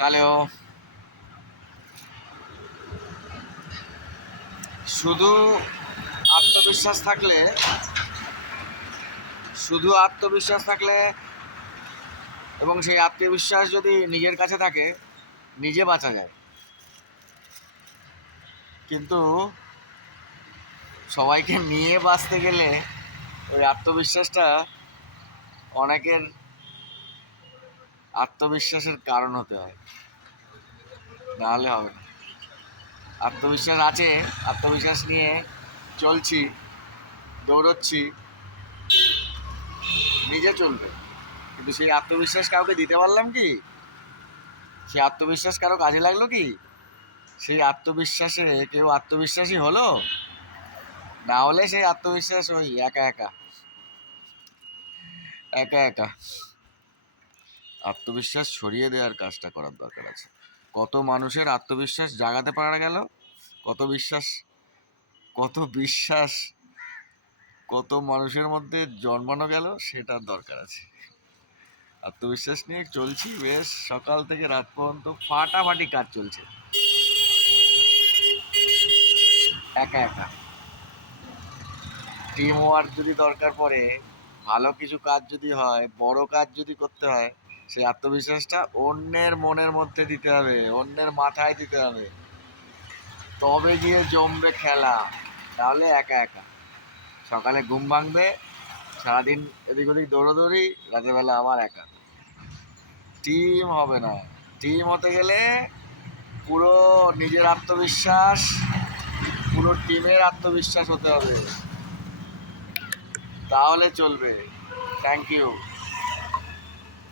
Hello. শুধু আত্মবিশ্বাস থাকলে এবং সেই আত্মবিশ্বাস যদি নিজের কাছে থাকে, নিজে বাঁচা যায়। কিন্তু সবাইকে নিয়ে বাঁচতে গেলে ওই আত্মবিশ্বাসটা অনেকের আত্মবিশ্বাসের কারণ হতে হয়, নাহলে হবে না। আত্মবিশ্বাস আছে, আত্মবিশ্বাস নিয়ে চলছি, দৌড়চ্ছি, নিজে চলবে। কিন্তু সেই আত্মবিশ্বাস কাউকে দিতে পারলাম কি? সেই আত্মবিশ্বাস কারো কাজে লাগলো কি? সেই আত্মবিশ্বাসে কেউ আত্মবিশ্বাসী হলো? না হলে সেই আত্মবিশ্বাস ওই একা একা একা একা আত্মবিশ্বাস ছড়িয়ে দেওয়ার কাজটা করার দরকার আছে। কত মানুষের আত্মবিশ্বাস জাগাতে পারা গেল, কত বিশ্বাস কত মানুষের মধ্যে জন্মানো গেল, সেটার দরকার আছে। আত্মবিশ্বাস নিয়ে চলছি বেশ, সকাল থেকে রাত পর্যন্ত ফাটাফাটি কাজ চলছে, একা একা। টিম ওয়ার্ক যদি দরকার পড়ে, ভালো কিছু কাজ যদি হয়, বড় কাজ যদি করতে হয়, সেই আত্মবিশ্বাসটা অন্যের মনের মধ্যে দিতে হবে, অন্যের মাথায় দিতে হবে, তবে গিয়ে জমবে খেলা। তাহলে একা একা সকালে ঘুম ভাঙবে, সারাদিন এদিক ওদিক দৌড়োদৌড়ি, রাতের বেলা আবার একা। টিম হবে না। টিম হতে গেলে পুরো নিজের আত্মবিশ্বাস, পুরো টিমের আত্মবিশ্বাস হতে হবে, তাহলে চলবে। Thank you.